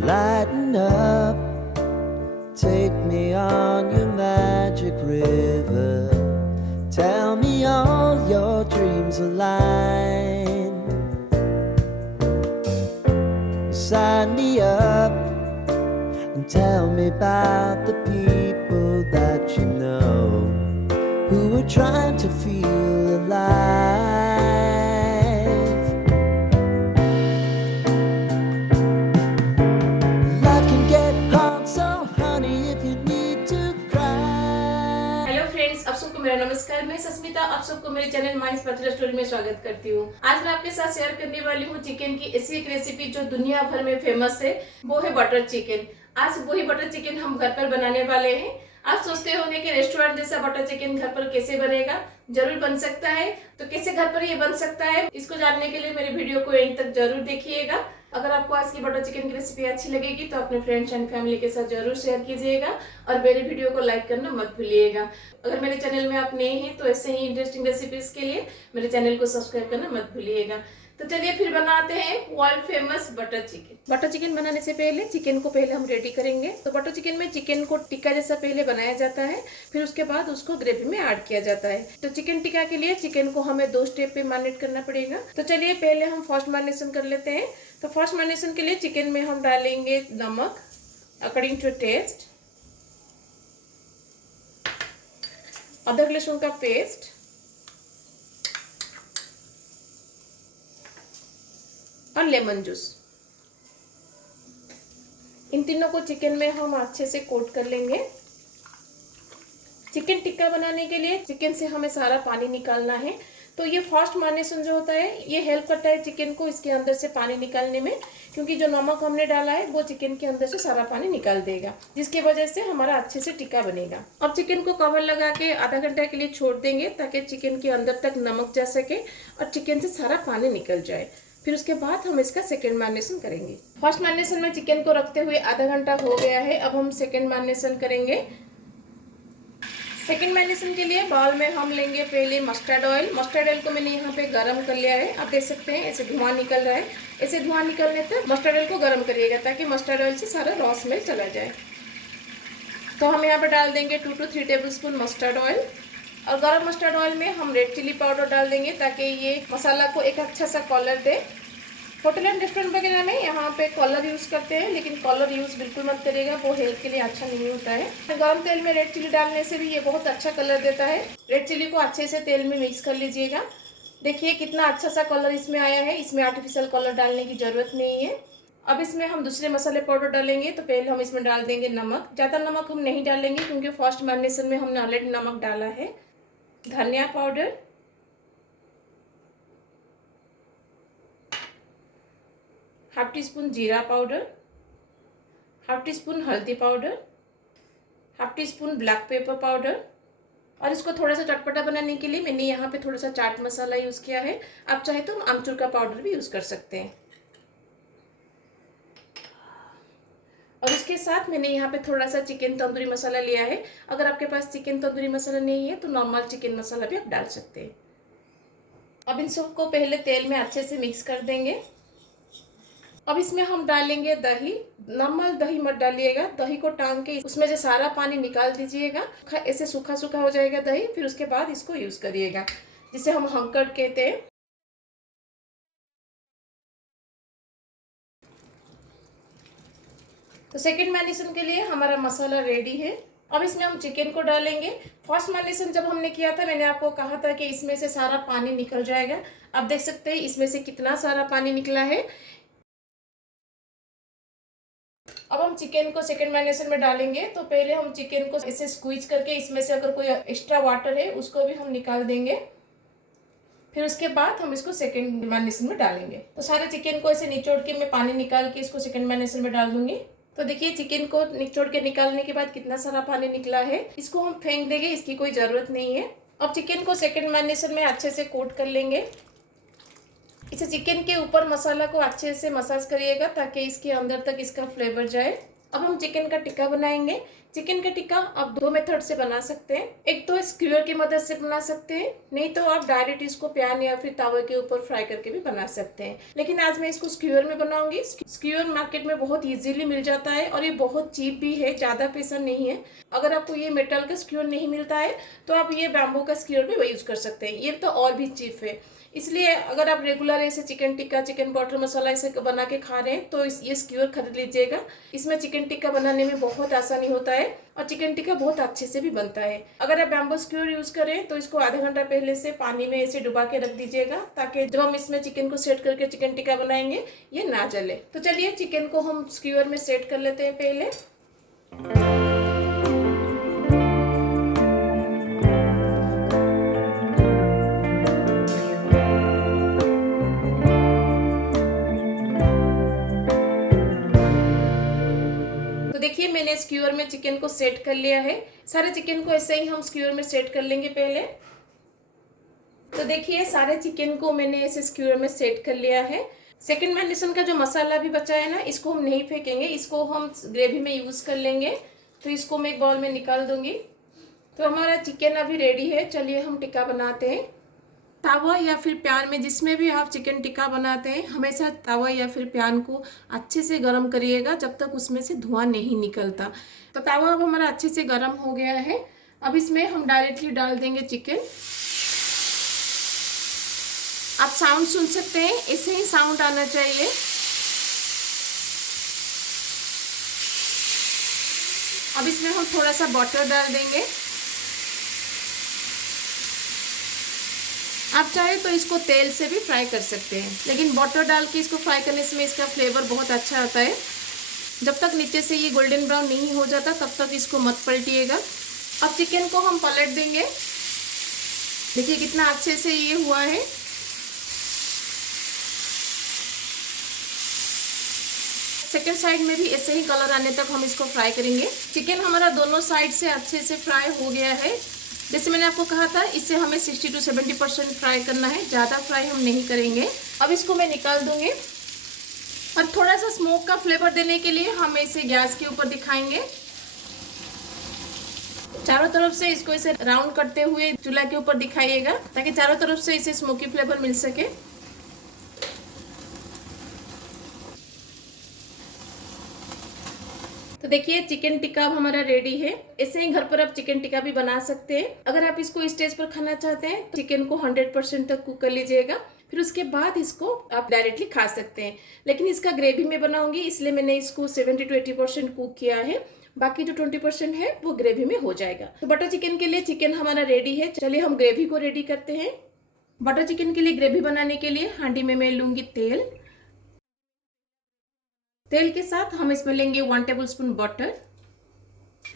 Lighten up, take me on your magic river. Tell me all your dreams align. Sign me up and tell me about the people that you know who are trying to feel alive. Life can get hard, so honey, if you need to cry. Hello friends, आप सबको मेरा नमस्कार। मैं सस्मिता आप सबको मेरे channel माइस पथरा story में स्वागत करती हूँ। आज मैं आपके साथ शेयर करने वाली हूँ चिकन की ऐसी एक रेसिपी जो दुनिया भर में फेमस है, वो है बटर चिकन। आज वही बटर चिकन हम घर पर बनाने वाले हैं। आप सोचते होंगे कि रेस्टोरेंट जैसा बटर चिकन घर पर कैसे बनेगा? जरूर बन सकता है। तो कैसे घर पर ये बन सकता है, इसको जानने के लिए मेरे वीडियो को एंड तक जरूर देखिएगा। अगर आपको आज की बटर चिकन की रेसिपी अच्छी लगेगी तो अपने फ्रेंड्स एंड फैमिली के साथ जरूर शेयर कीजिएगा और मेरे वीडियो को लाइक करना मत भूलिएगा। अगर मेरे चैनल में आप नए हैं तो ऐसे ही इंटरेस्टिंग रेसिपीज के लिए मेरे चैनल को सब्सक्राइब करना मत भूलिएगा। तो चलिए फिर बनाते हैं world famous butter chicken. Butter chicken बनाने से पहले चिकन को पहले हम रेडी करेंगे। तो बटर चिकन में चिकन को टिक्का जैसा पहले बनाया जाता है, फिर उसके बाद उसको ग्रेवी में ऐड किया जाता है। तो चिकन टिक्का के लिए चिकन को हमें 2 स्टेप पे मैरिनेट करना पड़ेगा। तो चलिए पहले हम फर्स्ट मैरिनेशन कर लेते हैं। तो फर्स्ट मैरिनेशन के लिए चिकन में हम डालेंगे नमक अकॉर्डिंग टू टेस्ट, अदरक लहसुन का पेस्ट, और लेमन जूस। इन तीनों को चिकन में हम अच्छे से कोट कर लेंगे। चिकन टिक्का बनाने के लिए चिकन से हमें सारा पानी निकालना है। तो ये फर्स्ट मैरिनेशन जो होता है ये हेल्प करता है चिकन को इसके अंदर से पानी निकालने में, क्योंकि जो नमक हमने डाला है वो चिकन के अंदर से सारा पानी निकाल देगा, जिसकी वजह से हमारा अच्छे से टिक्का बनेगा। अब चिकन को कवर लगा के आधा घंटा के लिए छोड़ देंगे ताकि चिकन के अंदर तक नमक जा सके और चिकन से सारा पानी निकल जाए। फिर उसके बाद हम इसका सेकेंड मैरिनेशन करेंगे। फर्स्ट मैरिनेशन में चिकन को रखते हुए आधा घंटा हो गया है। अब हम सेकेंड मैरिनेशन करेंगे। सेकेंड मैरिनेशन के लिए बाउल में हम लेंगे पहले मस्टर्ड ऑयल। मस्टर्ड ऑयल को मैंने यहाँ पे गरम कर लिया है। आप देख सकते हैं ऐसे धुआं निकल रहा है। ऐसे धुआं निकलने तक मस्टर्ड ऑयल को गरम करिएगा ताकि मस्टर्ड ऑयल से सारा रॉ स्मेल चला जाए। तो हम यहाँ पे डाल देंगे 2 to 3 टेबलस्पून मस्टर्ड ऑयल। और गरम मस्टर्ड ऑयल में हम रेड चिली पाउडर डाल देंगे ताकि ये मसाला को एक अच्छा सा colour they. Hotel and restaurant वगैरह में यहाँ पे कलर यूज़ करते हैं, लेकिन कलर यूज़ बिल्कुल मत करिएगा, वो हेल्थ के लिए अच्छा नहीं होता है। गरम तेल में रेड चिली डालने से भी ये बहुत अच्छा कलर देता है। रेड चिली को अच्छे से तेल में मिक्स कर लीजिएगा। देखिए कितना अच्छा सा कलर इसमें आया है। इसमें आर्टिफिशियल कलर डालने की ज़रूरत नहीं है। अब इसमें हम दूसरे मसाले पाउडर डालेंगे। तो पहले हम इसमें डाल देंगे नमक। ज़्यादा नमक हम नहीं डालेंगे क्योंकि फर्स्ट मैरिनेशन में हमने ऑलरेडी नमक डाला है। धनिया पाउडर, हाफ टी स्पून जीरा पाउडर, हाफ टी स्पून हल्दी powder, half tea spoon black pepper powder. और इसको थोड़ा सा चटपटा बनाने के लिए मैंने यहाँ पे थोड़ा सा चाट मसाला यूज़ किया है। आप चाहे तो आमचूर का पाउडर भी यूज़ कर सकते हैं। और इसके साथ मैंने यहाँ पे थोड़ा सा चिकन तंदूरी मसाला लिया है। अगर आपके पास चिकन तंदूरी मसाला नहीं है तो नॉर्मल चिकन मसाला भी आप डाल सकते हैं। अब इन सबको पहले तेल में अच्छे से मिक्स कर देंगे। अब इसमें हम डालेंगे दही। नॉर्मल दही मत डालिएगा, दही को टांग के उसमें से सारा पानी निकाल दीजिएगा। ऐसे सूखा सूखा हो जाएगा दही। फिर उसके बाद इसको यूज करिएगा, जिसे हम हंकड़ कहते हैं। तो सेकेंड मैरिनेशन के लिए हमारा मसाला रेडी है। अब इसमें हम चिकन को डालेंगे। फर्स्ट मैरिनेशन जब हमने किया था मैंने आपको कहा था कि इसमें से सारा पानी निकल जाएगा। आप देख सकते हैं इसमें से कितना सारा पानी निकला है। अब हम चिकन को सेकेंड मैरिनेशन में डालेंगे। तो पहले हम चिकन को ऐसे स्क्वीज करके इसमें से अगर कोई एक्स्ट्रा वाटर है उसको भी हम निकाल देंगे। फिर उसके बाद हम इसको सेकेंड मैरिनेशन में डालेंगे। तो सारे चिकन को ऐसे निचोड़ के मैं पानी निकाल के इसको सेकेंड मैरिनेशन में डाल दूंगी। तो देखिए चिकन को निचोड़ के निकालने के बाद कितना सारा पानी निकला है। इसको हम फेंक देंगे, इसकी कोई ज़रूरत नहीं है। अब चिकन को सेकेंड मैरिनेशन में अच्छे से कोट कर लेंगे। इसे चिकन के ऊपर मसाला को अच्छे से मसाज करिएगा ताकि इसके अंदर तक इसका फ्लेवर जाए। अब हम चिकन का टिक्का बनाएंगे। चिकन का टिक्का आप दो मेथड से बना सकते हैं। एक तो स्क्यूअर की मदद से बना सकते हैं, नहीं तो आप डायरेक्ट इसको पैन या फिर तवे के ऊपर फ्राई करके भी बना सकते हैं। लेकिन आज मैं इसको स्क्यूअर में बनाऊंगी। स्क्यूअर मार्केट में बहुत इजीली मिल जाता है और ये बहुत चीप भी है, ज़्यादा पैसा नहीं है। अगर आपको ये मेटल का स्क्यूअर नहीं मिलता है तो आप ये बैम्बू का स्क्यूअर भी यूज़ कर सकते हैं, ये तो और भी चीप है। इसलिए अगर आप रेगुलर ऐसे चिकन टिक्का, चिकन बटर मसाला ऐसे बना के खा रहे हैं तो ये स्क्यूअर खरीद लीजिएगा। इसमें चिकन टिक्का बनाने में बहुत आसानी होता है और चिकन टिक्का बहुत अच्छे से भी बनता है। अगर आप बैम्बू स्क्यूअर यूज़ करें तो इसको आधा घंटा पहले से पानी में ऐसे डुबा के रख दीजिएगा, ताकि जब हम इसमें चिकन को सेट करके चिकन टिक्का बनाएंगे ये ना जले। तो चलिए चिकन को हम स्क्यूअर में सेट कर लेते हैं पहले। देखिए मैंने स्क्यूअर में चिकन को सेट कर लिया है। सारे चिकन को ऐसे ही हम स्क्यूअर में सेट कर लेंगे पहले। तो देखिए सारे चिकन को मैंने ऐसे स्क्यूअर में सेट कर लिया है। सेकंड मैरिनेशन का जो मसाला भी बचा है ना, इसको हम नहीं फेंकेंगे, इसको हम ग्रेवी में यूज़ कर लेंगे। तो इसको मैं एक बाउल में निकाल दूंगी। तो हमारा चिकन अभी रेडी है। चलिए हम टिक्का बनाते हैं। तावा या फिर पैन में, जिसमें भी आप चिकन टिक्का बनाते हैं, हमेशा तावा या फिर पैन को अच्छे से गर्म करिएगा जब तक उसमें से धुआं नहीं निकलता। तो तावा अब हमारा अच्छे से गर्म हो गया है। अब इसमें हम डायरेक्टली डाल देंगे चिकन। आप साउंड सुन सकते हैं, ऐसे ही साउंड आना चाहिए। अब इसमें हम थोड़ा सा बटर डाल देंगे। आप चाहे तो इसको तेल से भी फ्राई कर सकते हैं, लेकिन बटर डाल के इसको फ्राई करने से इसका फ्लेवर बहुत अच्छा आता है। जब तक नीचे से ये गोल्डन ब्राउन नहीं हो जाता तब तक इसको मत पलटिएगा। अब चिकन को हम पलट देंगे। देखिए कितना अच्छे से ये हुआ है। सेकेंड साइड में भी ऐसे ही कलर आने तक हम इसको फ्राई करेंगे। चिकन हमारा दोनों साइड से अच्छे से फ्राई हो गया है। जैसे मैंने आपको कहा था, इसे हमें 60 to 70% फ्राई करना है, ज़्यादा फ्राई हम नहीं करेंगे। अब इसको मैं निकाल दूंगी और थोड़ा सा स्मोक का फ्लेवर देने के लिए हम इसे गैस के ऊपर दिखाएंगे। चारों तरफ से इसको इसे राउंड करते हुए चूल्हा के ऊपर दिखाइएगा, ताकि चारों तरफ से इसे स्मोकी फ्लेवर मिल सके। तो देखिए चिकन टिक्का अब हमारा रेडी है। ऐसे ही घर पर आप चिकन टिक्का भी बना सकते हैं। अगर आप इसको स्टेज पर खाना चाहते हैं तो चिकन को 100% तक कुक कर लीजिएगा, फिर उसके बाद इसको आप डायरेक्टली खा सकते हैं। लेकिन इसका ग्रेवी में बनाऊंगी, इसलिए मैंने इसको 70 to 80% कुक किया है। बाकी जो 20% है वो ग्रेवी में हो जाएगा। तो बटर चिकन के लिए चिकन हमारा रेडी है। चलिए हम ग्रेवी को रेडी करते हैं। बटर चिकन के लिए ग्रेवी बनाने के लिए हांडी में मैं लूंगी तेल। तेल के साथ हम इसमें लेंगे 1 टेबलस्पून बटर।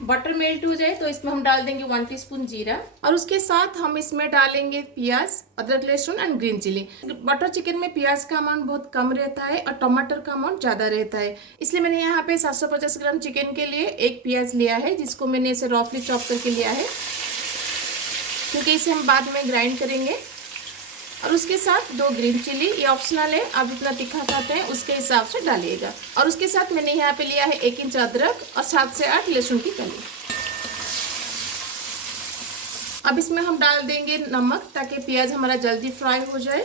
बटर मेल्ट हो जाए तो इसमें हम डाल देंगे 1 टीस्पून जीरा, और उसके साथ हम इसमें डालेंगे प्याज, अदरक, लहसुन and green chilli. Butter chicken में प्याज का अमाउंट बहुत कम रहता है और टमाटर का अमाउंट ज़्यादा रहता है, इसलिए मैंने यहाँ पे 750 ग्राम चिकन के लिए एक प्याज लिया है, जिसको मैंने इसे रफली चॉप करके लिया है, क्योंकि इसे हम बाद में ग्राइंड करेंगे। और उसके साथ 2 ग्रीन चिली, ये ऑप्शनल है, आप जितना तीखा खाते हैं उसके हिसाब से डालिएगा। और उसके साथ मैंने यहाँ पे लिया है 1 इंच अदरक और 7 से 8 लहसुन की कली। अब इसमें हम डाल देंगे नमक, ताकि प्याज हमारा जल्दी फ्राई हो जाए।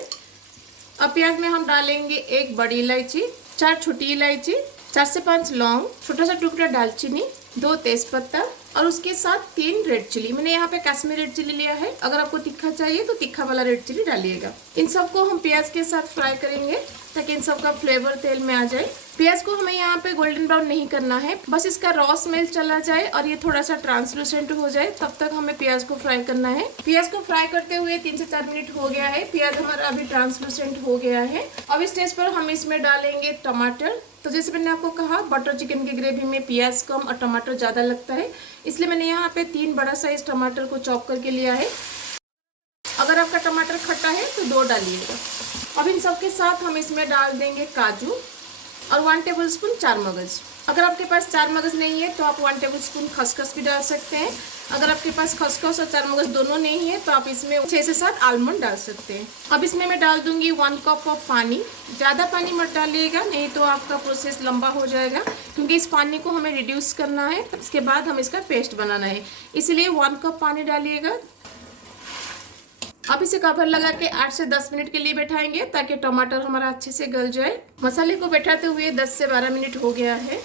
अब प्याज में हम डालेंगे 1 बड़ी इलायची, 4 छोटी इलायची, 4 से 5 लौंग, छोटा सा टुकड़ा दालचीनी, 2 तेजपत्ता और उसके साथ 3 रेड चिली। मैंने यहाँ पे कश्मीरी रेड चिली लिया है, अगर आपको तीखा चाहिए तो तीखा वाला रेड चिली डालिएगा। इन सबको हम प्याज के साथ फ्राई करेंगे, ताकि इन सब का फ्लेवर तेल में आ जाए। प्याज को हमें यहाँ पे गोल्डन ब्राउन नहीं करना है, बस इसका रॉ स्मेल चला जाए और ये थोड़ा सा ट्रांसलूसेंट हो जाए, तब तक हमें प्याज को फ्राई करना है। प्याज को फ्राई करते हुए 3 से 4 मिनट हो गया है। प्याज हमारा अभी ट्रांसलूसेंट हो गया है। अब इस स्टेज पर हम इसमें डालेंगे टमाटर। तो जैसे मैंने आपको कहा, बटर चिकन की ग्रेवी में प्याज कम और टमाटर ज़्यादा लगता है, इसलिए मैंने यहाँ पे 3 बड़ा साइज टमाटर को चॉप करके लिया है। अगर आपका टमाटर खट्टा है तो 2 डालिएगा। अब इन सब के साथ हम इसमें डाल देंगे काजू और 1 टेबलस्पून चार मगज। अगर आपके पास चार मगज नहीं है तो आप 1 टेबलस्पून खसखस भी डाल सकते हैं। अगर आपके पास खसखस और चारमगज दोनों नहीं है तो आप इसमें 6 से 7 आलमंड डाल सकते हैं। अब इसमें मैं डाल दूंगी 1 कप ऑफ पानी। ज़्यादा पानी मत डालिएगा, नहीं तो आपका प्रोसेस लंबा हो जाएगा, क्योंकि इस पानी को हमें रिड्यूस करना है, इसके बाद हम इसका पेस्ट बनाना है, इसलिए 1 कप पानी डालिएगा। अब इसे कवर लगा के 8 से 10 मिनट के लिए बैठाएंगे ताकि टमाटर हमारा अच्छे से गल जाए। मसाले को बैठाते हुए 10 से 12 मिनट हो गया है।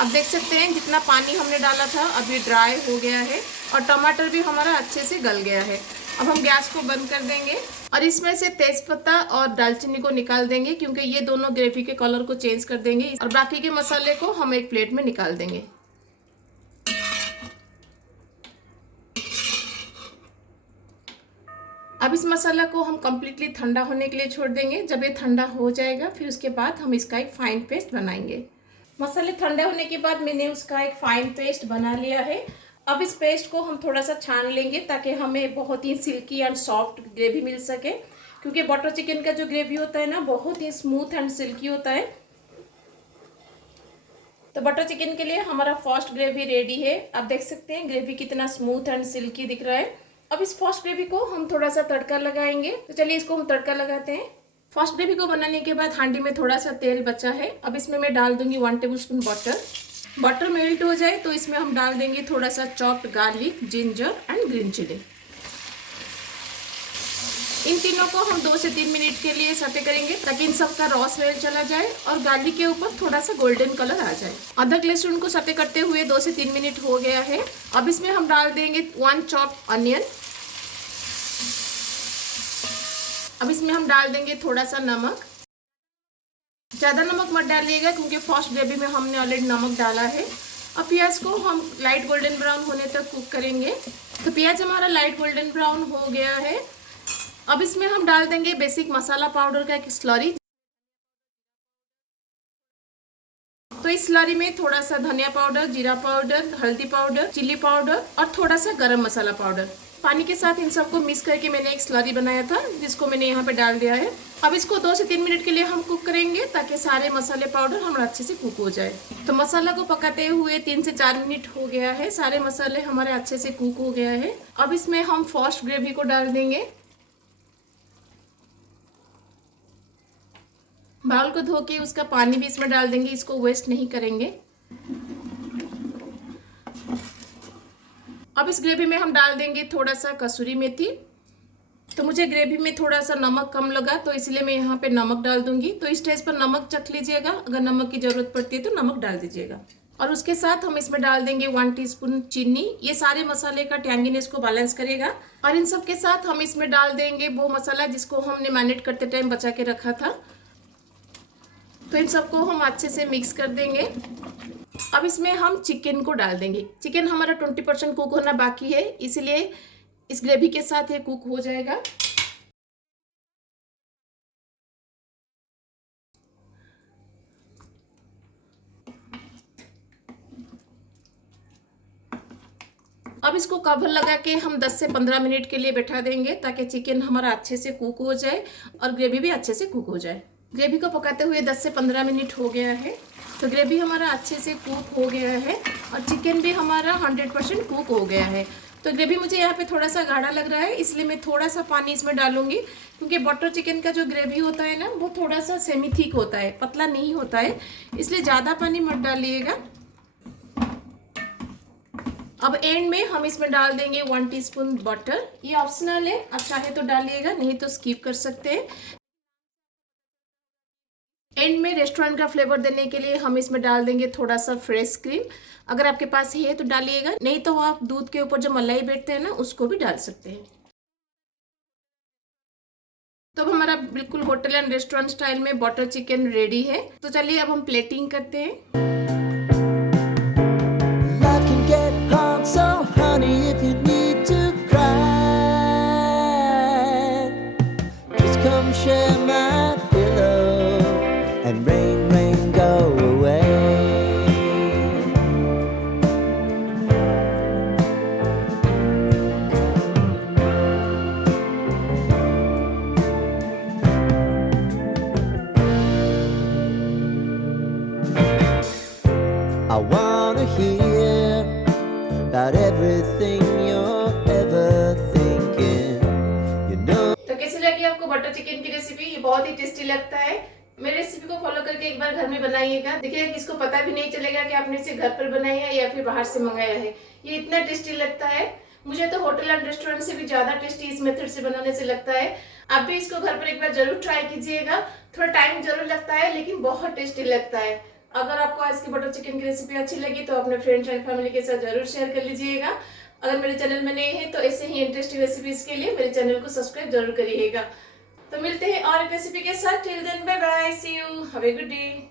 अब देख सकते हैं जितना पानी हमने डाला था अभी ड्राई हो गया है और टमाटर भी हमारा अच्छे से गल गया है। अब हम गैस को बंद कर देंगे और इसमें से तेज़पत्ता और दालचीनी को निकाल देंगे, क्योंकि ये दोनों ग्रेवी के कलर को चेंज कर देंगे। और बाकी के मसाले को हम एक प्लेट में निकाल देंगे। अब इस मसाला को हम कम्प्लीटली ठंडा होने के लिए छोड़ देंगे। जब ये ठंडा हो जाएगा फिर उसके बाद हम इसका एक फाइन पेस्ट बनाएंगे। मसाले ठंडे होने के बाद मैंने उसका एक फाइन पेस्ट बना लिया है। अब इस पेस्ट को हम थोड़ा सा छान लेंगे ताकि हमें बहुत ही सिल्की एंड सॉफ्ट ग्रेवी मिल सके, क्योंकि बटर चिकन का जो ग्रेवी होता है ना बहुत ही स्मूथ एंड सिल्की होता है। तो बटर चिकन के लिए हमारा फर्स्ट ग्रेवी रेडी है। आप देख सकते हैं ग्रेवी कितना स्मूथ एंड सिल्की दिख रहा है। अब इस फर्स्ट ग्रेवी को हम थोड़ा सा तड़का लगाएंगे, तो चलिए इसको हम तड़का लगाते हैं। फर्स्ट ग्रेवी को बनाने के बाद हांडी में थोड़ा सा तेल बचा है। अब इसमें मैं डाल दूंगी 1 टेबलस्पून बटर। बटर मेल्ट हो जाए तो इसमें हम डाल देंगे थोड़ा सा chopped garlic, ginger and green chilli. इन तीनों को हम 2 से 3 मिनट के लिए सटे करेंगे ताकि इन सब का रॉ स्मेल चला जाए और गार्लिक के ऊपर थोड़ा सा गोल्डन कलर आ जाए। अदरक लहसुन को सटे करते हुए 2 से 3 मिनट हो गया है। अब इसमें हम डाल देंगे 1 चॉप्ड अनियन। अब इसमें हम डाल देंगे थोड़ा सा नमक। ज़्यादा नमक मत डालिएगा क्योंकि फर्स्ट ग्रेवी में हमने ऑलरेडी नमक डाला है। अब प्याज को हम लाइट गोल्डन ब्राउन होने तक कुक करेंगे। तो प्याज हमारा लाइट गोल्डन ब्राउन हो गया है। अब इसमें हम डाल देंगे बेसिक मसाला पाउडर का एक स्लरी। तो इस स्लरी में थोड़ा सा धनिया पाउडर, जीरा पाउडर, हल्दी पाउडर, चिली पाउडर और थोड़ा सा गरम मसाला पाउडर, पानी के साथ इन सबको मिक्स करके मैंने एक स्लरी बनाया था जिसको मैंने यहाँ पे डाल दिया है। अब इसको 2 से 3 मिनट के लिए हम कुक करेंगे ताकि सारे मसाले पाउडर हमारा अच्छे से कुक हो जाए। तो मसाला को पकाते हुए 3 से 4 मिनट हो गया है। सारे मसाले हमारे अच्छे से कुक हो गया है। अब इसमें हम फर्स्ट ग्रेवी को डाल देंगे। बाउल को धो के उसका पानी भी इसमें डाल देंगे, इसको वेस्ट नहीं करेंगे। अब इस ग्रेवी में हम डाल देंगे थोड़ा सा कसूरी मेथी। तो मुझे ग्रेवी में थोड़ा सा नमक कम लगा तो इसलिए मैं यहाँ पे नमक डाल दूंगी। तो इस स्टेज पर नमक चख लीजिएगा, अगर नमक की ज़रूरत पड़ती है तो नमक डाल दीजिएगा। और उसके साथ हम इसमें डाल देंगे 1 टीस्पून चीनी। ये सारे मसाले का टैंगीनेस को बैलेंस करेगा। और इन सब के साथ हम इसमें डाल देंगे वो मसाला जिसको हमने मैरिनेट करते टाइम बचा के रखा था। तो इन सबको हम अच्छे से मिक्स कर देंगे। अब इसमें हम चिकन को डाल देंगे। चिकन हमारा 20% कुक होना बाकी है, इसलिए इस ग्रेवी के साथ ये कुक हो जाएगा। अब इसको कवर लगा के हम 10 से 15 मिनट के लिए बैठा देंगे ताकि चिकन हमारा अच्छे से कुक हो जाए और ग्रेवी भी अच्छे से कुक हो जाए। ग्रेवी को पकाते हुए 10 से 15 मिनट हो गया है। तो ग्रेवी हमारा अच्छे से कुक हो गया है और चिकन भी हमारा 100% कुक हो गया है। तो ग्रेवी मुझे यहाँ पे थोड़ा सा गाढ़ा लग रहा है, इसलिए मैं थोड़ा सा पानी इसमें डालूंगी, क्योंकि बटर चिकन का जो ग्रेवी होता है ना वो थोड़ा सा सेमी थिक होता है, पतला नहीं होता है, इसलिए ज़्यादा पानी मत डालिएगा। अब एंड में हम इसमें डाल देंगे 1 टीस्पून बटर। ये ऑप्शनल है, आप चाहे तो डालिएगा, नहीं तो स्किप कर सकते हैं। एंड में रेस्टोरेंट का फ्लेवर देने के लिए हम इसमें डाल देंगे थोड़ा सा फ्रेश क्रीम। अगर आपके पास है तो डालिएगा, नहीं तो आप दूध के ऊपर जो मलाई बैठते हैं ना उसको भी डाल सकते हैं। तो अब हमारा बिल्कुल होटल एंड रेस्टोरेंट स्टाइल में बटर चिकन रेडी है। तो चलिए अब हम प्लेटिंग करते हैं। Life can get hard, so honey, if you need to cry, just come share my pillow and rain, rain, go away. I wanna hear about everything you're ever thinking. You know. तो कैसी लगी आपको butter chicken की recipe? ये बहुत ही tasty लगता है। मेरी रेसिपी को फॉलो करके एक बार घर में बनाइएगा, देखिएगा किसको पता भी नहीं चलेगा कि आपने इसे घर पर बनाया है या फिर बाहर से मंगाया है। ये इतना टेस्टी लगता है, मुझे तो होटल एंड रेस्टोरेंट से भी ज्यादा टेस्टी इस मेथड से बनाने से लगता है। आप भी इसको घर पर एक बार जरूर ट्राई कीजिएगा। थोड़ा टाइम जरूर लगता है लेकिन बहुत टेस्टी लगता है। अगर आपको आज की बटर चिकन की रेसिपी अच्छी लगी तो अपने फ्रेंड्स एंड फैमिली के साथ जरूर शेयर कर लीजिएगा। अगर मेरे चैनल में नए हैं तो ऐसे ही इंटरेस्टिंग रेसिपीज के लिए मेरे चैनल को सब्सक्राइब जरूर करिएगा। तो मिलते हैं और एक रेसिपी के साथ। Till then bye bye, see you, have a good day.